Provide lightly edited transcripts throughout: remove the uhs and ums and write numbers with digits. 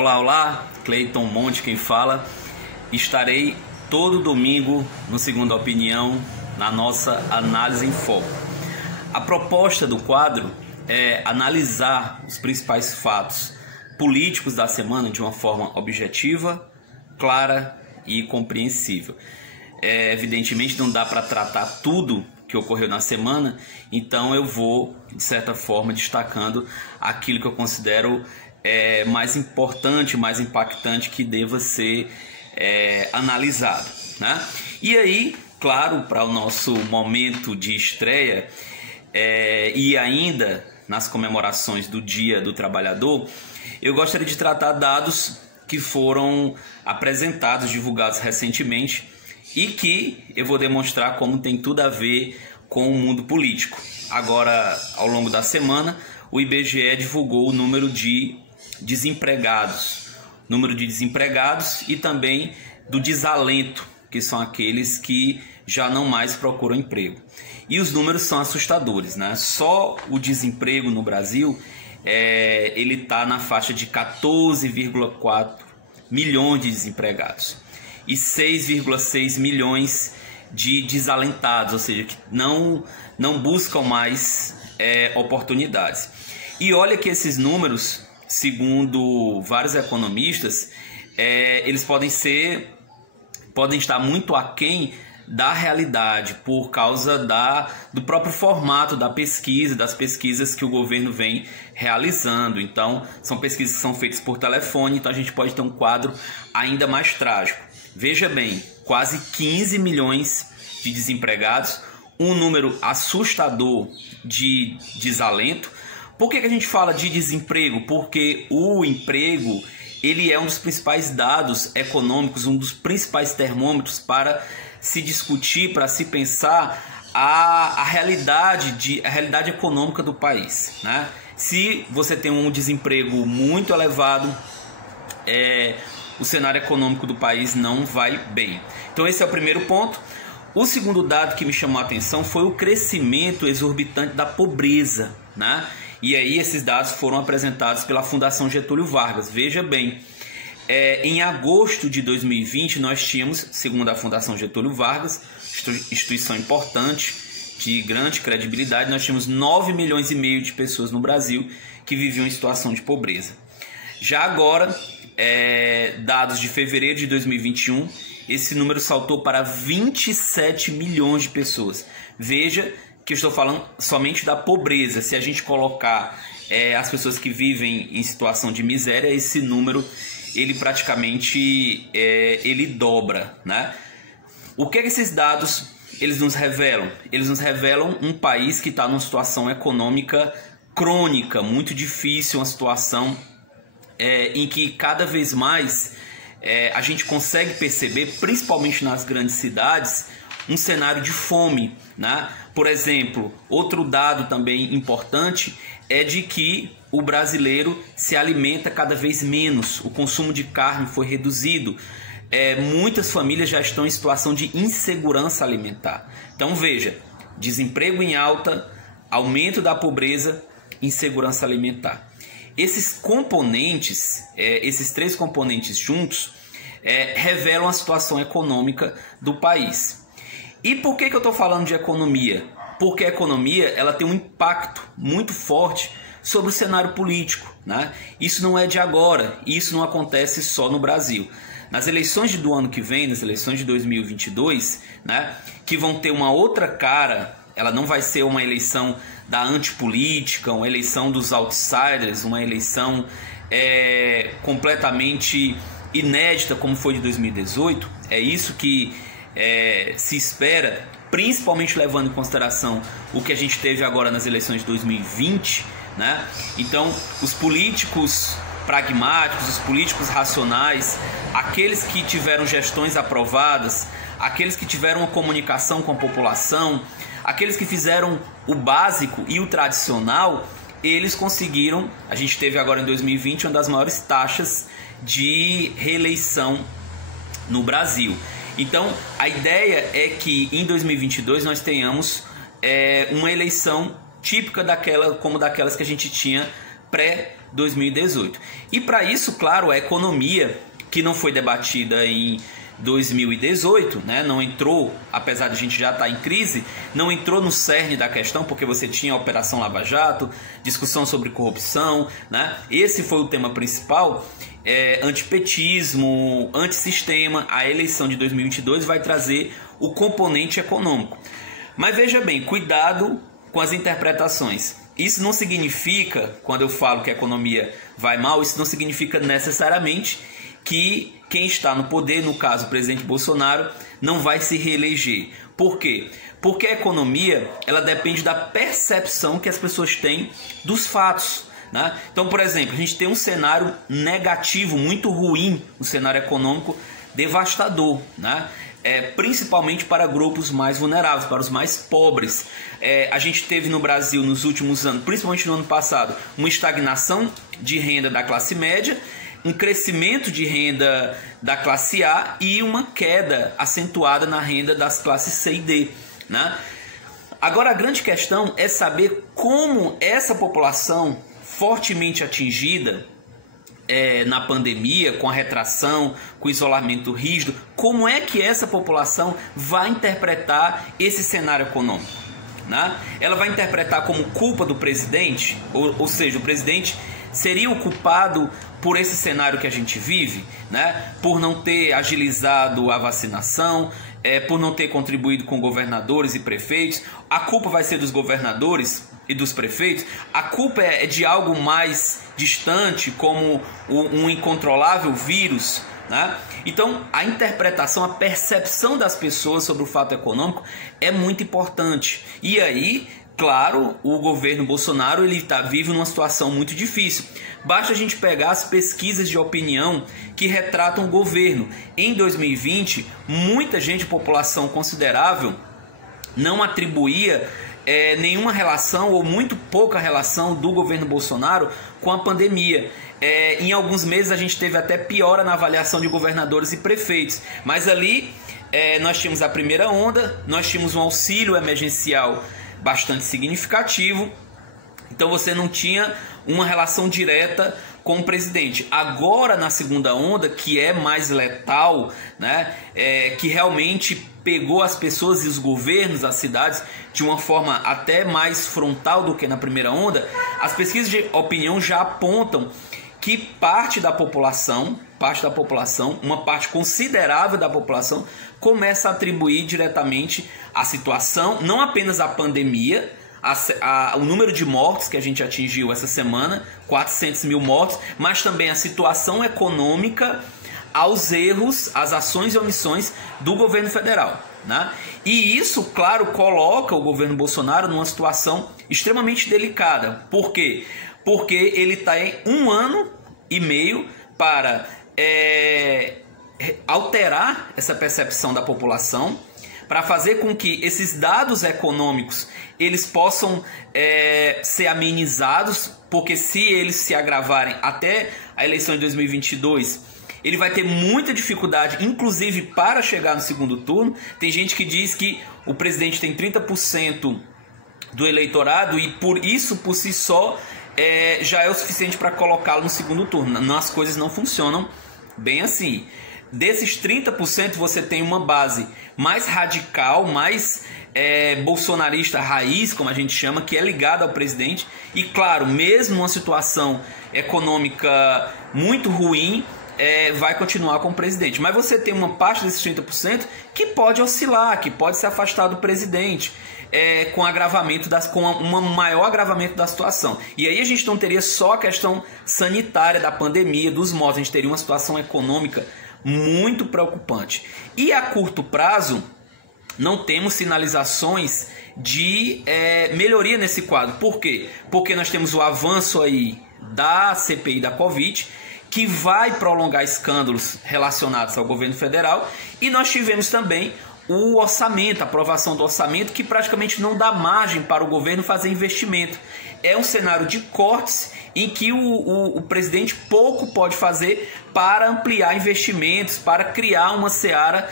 Olá, olá, Cleiton Monte quem fala. Estarei todo domingo no Segunda Opinião, na nossa Análise em Foco. A proposta do quadro é analisar os principais fatos políticos da semana de uma forma objetiva, clara e compreensível. Evidentemente não dá para tratar tudo que ocorreu na semana, então eu vou, de certa forma, destacando aquilo que eu considero mais importante, mais impactante, que deva ser analisado, né? E aí, claro, para o nosso momento de estreia e ainda nas comemorações do Dia do Trabalhador, eu gostaria de tratar dados que foram apresentados, divulgados recentemente e que eu vou demonstrar como tem tudo a ver com o mundo político. Agora, ao longo da semana, o IBGE divulgou o número de desempregados e também do desalento, que são aqueles que já não mais procuram emprego. E os números são assustadores, né? Só o desemprego no Brasil, ele está na faixa de 14,4 milhões de desempregados e 6,6 milhões de desalentados, ou seja, que não buscam mais oportunidades. E olha que esses números, segundo vários economistas, eles podem estar muito aquém da realidade por causa do próprio formato da pesquisa, das pesquisas que o governo vem realizando. Então, são pesquisas que são feitas por telefone, então a gente pode ter um quadro ainda mais trágico. Veja bem, quase 15 milhões de desempregados, um número assustador de desalento. Por que a gente fala de desemprego? Porque o emprego, ele é um dos principais dados econômicos, um dos principais termômetros para se discutir, para se pensar a realidade econômica do país, né? Se você tem um desemprego muito elevado, o cenário econômico do país não vai bem. Então esse é o primeiro ponto. O segundo dado que me chamou a atenção foi o crescimento exorbitante da pobreza, né? E aí esses dados foram apresentados pela Fundação Getúlio Vargas. Veja bem, em agosto de 2020 nós tínhamos, segundo a Fundação Getúlio Vargas, instituição importante, de grande credibilidade, nós tínhamos 9 milhões e meio de pessoas no Brasil que viviam em situação de pobreza. Já agora, dados de fevereiro de 2021, esse número saltou para 27 milhões de pessoas. Veja que eu estou falando somente da pobreza. Se a gente colocar as pessoas que vivem em situação de miséria, esse número ele praticamente ele dobra, né? O que esses dados eles nos revelam? Eles nos revelam um país que está numa situação econômica crônica, muito difícil, uma situação em que cada vez mais a gente consegue perceber, principalmente nas grandes cidades, um cenário de fome, né? Por exemplo, outro dado também importante é de que o brasileiro se alimenta cada vez menos, o consumo de carne foi reduzido, muitas famílias já estão em situação de insegurança alimentar. Então veja, desemprego em alta, aumento da pobreza, insegurança alimentar. Esses componentes, esses três componentes juntos, revelam a situação econômica do país. E por que eu estou falando de economia? Porque a economia ela tem um impacto muito forte sobre o cenário político, né? Isso não é de agora, isso não acontece só no Brasil. Nas eleições do ano que vem, nas eleições de 2022, né, que vão ter uma outra cara, ela não vai ser uma eleição da antipolítica, uma eleição dos outsiders, uma eleição completamente inédita como foi de 2018. É isso que se espera, principalmente levando em consideração o que a gente teve agora nas eleições de 2020, né? Então, os políticos pragmáticos, os políticos racionais, aqueles que tiveram gestões aprovadas, aqueles que tiveram uma comunicação com a população, aqueles que fizeram o básico e o tradicional, eles conseguiram. A gente teve agora em 2020 uma das maiores taxas de reeleição no Brasil. Então, a ideia é que em 2022 nós tenhamos uma eleição típica daquelas que a gente tinha pré-2018. E para isso, claro, a economia, que não foi debatida em 2018, né, não entrou, apesar de a gente já estar em crise, não entrou no cerne da questão, porque você tinha a Operação Lava Jato, discussão sobre corrupção, né? Esse foi o tema principal. Antipetismo, antissistema. A eleição de 2022 vai trazer o componente econômico. Mas veja bem, cuidado com as interpretações. Isso não significa, quando eu falo que a economia vai mal, isso não significa necessariamente que quem está no poder, no caso o presidente Bolsonaro, não vai se reeleger. Por quê? Porque a economia, ela depende da percepção que as pessoas têm dos fatos, né? Então, por exemplo, a gente tem um cenário negativo, muito ruim, um cenário econômico devastador, né? Principalmente para grupos mais vulneráveis, para os mais pobres. A gente teve no Brasil nos últimos anos, principalmente no ano passado, uma estagnação de renda da classe média, um crescimento de renda da classe A e uma queda acentuada na renda das classes C e D, né? Agora a grande questão é saber como essa população fortemente atingida na pandemia, com a retração, com o isolamento rígido, como é que essa população vai interpretar esse cenário econômico, né? Ela vai interpretar como culpa do presidente, ou seja, o presidente seria o culpado por esse cenário que a gente vive, né? Por não ter agilizado a vacinação, por não ter contribuído com governadores e prefeitos. A culpa vai ser dos governadores e dos prefeitos? A culpa é de algo mais distante, como um incontrolável vírus, né? Então, a interpretação, a percepção das pessoas sobre o fato econômico é muito importante. E aí, claro, o governo Bolsonaro vive numa situação muito difícil. Basta a gente pegar as pesquisas de opinião que retratam o governo. Em 2020, muita gente, população considerável, não atribuía nenhuma relação ou muito pouca relação do governo Bolsonaro com a pandemia. Em alguns meses a gente teve até piora na avaliação de governadores e prefeitos. Mas ali nós tínhamos a primeira onda, nós tínhamos um auxílio emergencial bastante significativo, então você não tinha uma relação direta com o presidente. Agora na segunda onda, que é mais letal, né, que realmente pegou as pessoas e os governos, as cidades, de uma forma até mais frontal do que na primeira onda, as pesquisas de opinião já apontam que parte da população, uma parte considerável da população, começa a atribuir diretamente a situação, não apenas a pandemia, o número de mortes que a gente atingiu essa semana, 400 mil mortes, mas também a situação econômica, aos erros, às ações e omissões do governo federal, né? E isso, claro, coloca o governo Bolsonaro numa situação extremamente delicada. Por quê? Porque ele está em 1 ano e meio para alterar essa percepção da população, para fazer com que esses dados econômicos eles possam ser amenizados, porque se eles se agravarem até a eleição de 2022, ele vai ter muita dificuldade, inclusive para chegar no segundo turno. Tem gente que diz que o presidente tem 30% do eleitorado e por isso, por si só, já é o suficiente para colocá-lo no segundo turno. As coisas não funcionam bem assim. Desses 30%, você tem uma base mais radical, mais bolsonarista raiz, como a gente chama, que é ligada ao presidente. E claro, mesmo numa situação econômica muito ruim, vai continuar com o presidente. Mas você tem uma parte desses 30% que pode oscilar, que pode se afastar do presidente, com um maior agravamento da situação. E aí a gente não teria só a questão sanitária da pandemia, dos mortos, a gente teria uma situação econômica muito preocupante. E a curto prazo, não temos sinalizações de melhoria nesse quadro. Por quê? Porque nós temos o avanço aí da CPI da Covid, que vai prolongar escândalos relacionados ao governo federal, e nós tivemos também o orçamento, a aprovação do orçamento, que praticamente não dá margem para o governo fazer investimento. É um cenário de cortes em que o presidente pouco pode fazer para ampliar investimentos, para criar uma seara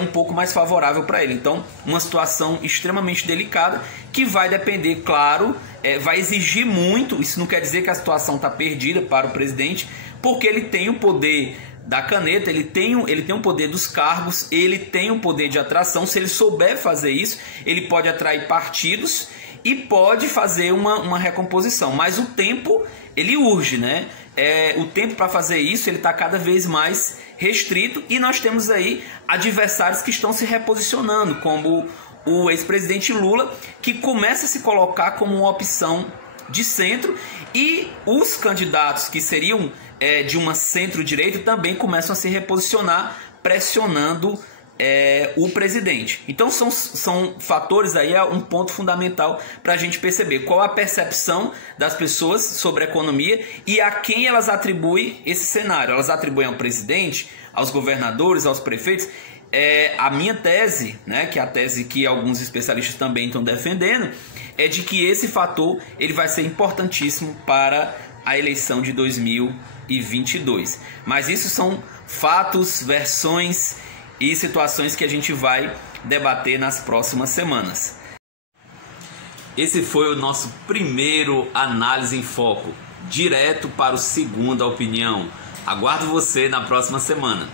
um pouco mais favorável para ele. Então, uma situação extremamente delicada que vai depender, claro, vai exigir muito. Isso não quer dizer que a situação está perdida para o presidente, porque ele tem o poder da caneta, ele tem o poder dos cargos, ele tem o poder de atração. Se ele souber fazer isso, ele pode atrair partidos e pode fazer uma recomposição. Mas o tempo, ele urge, né? O tempo para fazer isso, ele está cada vez mais restrito, e nós temos aí adversários que estão se reposicionando, como o ex-presidente Lula, que começa a se colocar como uma opção de centro, e os candidatos que seriam de uma centro-direita também começam a se reposicionar, pressionando o presidente. Então são fatores aí, um ponto fundamental para a gente perceber qual a percepção das pessoas sobre a economia e a quem elas atribuem esse cenário. Elas atribuem ao presidente, aos governadores, aos prefeitos. A minha tese, né, que é a tese que alguns especialistas também estão defendendo, é de que esse fator ele vai ser importantíssimo para a eleição de 2022. Mas isso são fatos, versões e situações que a gente vai debater nas próximas semanas. Esse foi o nosso primeiro Análise em Foco, direto para o Segunda Opinião. Aguardo você na próxima semana.